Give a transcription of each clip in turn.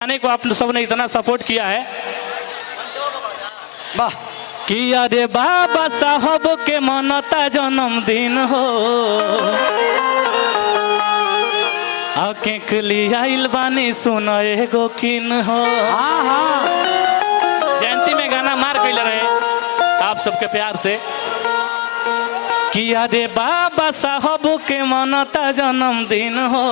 गाने को आप सबने इतना सपोर्ट किया है। वाह किया रे बाबा साहब के मनता जन्मदिन हो, केकली आइल बानी सुन एगो किन हो। हाँ हाँ जयंती में गाना मार कैले रहे आप सबके प्यार से। किया रे बाबा साहब के मनता जन्मदिन हो,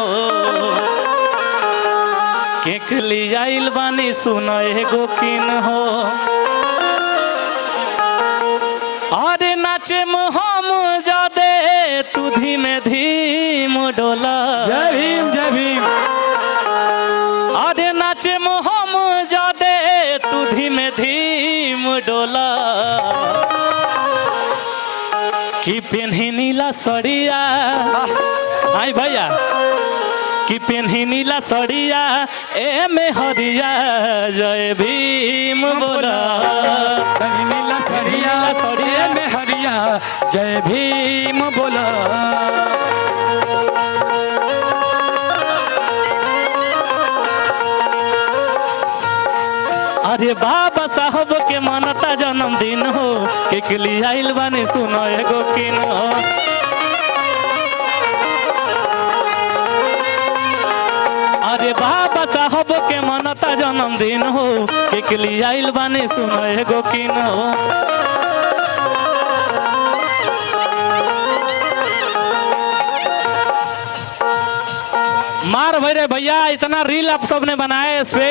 केकली आइल बानी सुन एगो किन हो। अरे नाचे हम जादे तू धीमे धीम डोला। जय भीम जय भीम। अरे नाचे हम जादे तू धीमे धीम डोला। कि पेन्ही नीला सड़िया आई भैया, कि पेन्ही नीला सड़िया ए में हरिया जय भीम बोला। नीला सड़िया सड़िया में हरिया जय भीम बोला। अरे बाबा साहब के मनता जन्मदिन हो, केकली आइल बानी सुनो एगो किन हो। अरे बाबा साहब के मनता जन्मदिन हो, केकली आइल बानी सुनो एगो किन हो। मार भैरे भैया, इतना रील आप सबने बनाए, इस पे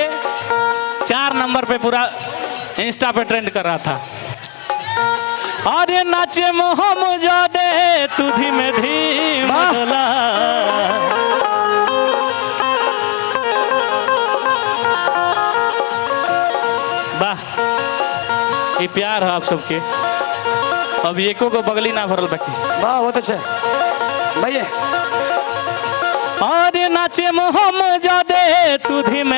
4 नंबर पे पूरा इंस्टा पे ट्रेंड कर रहा था। अरे नाचे हम जादे तू धीमे धीम डोला। वाह, ये प्यार है आप सबके। अब एको को बगली ना भरल बाकी। वाह बहुत अच्छा भैया। अरे नाचे हम जादे तू धीमे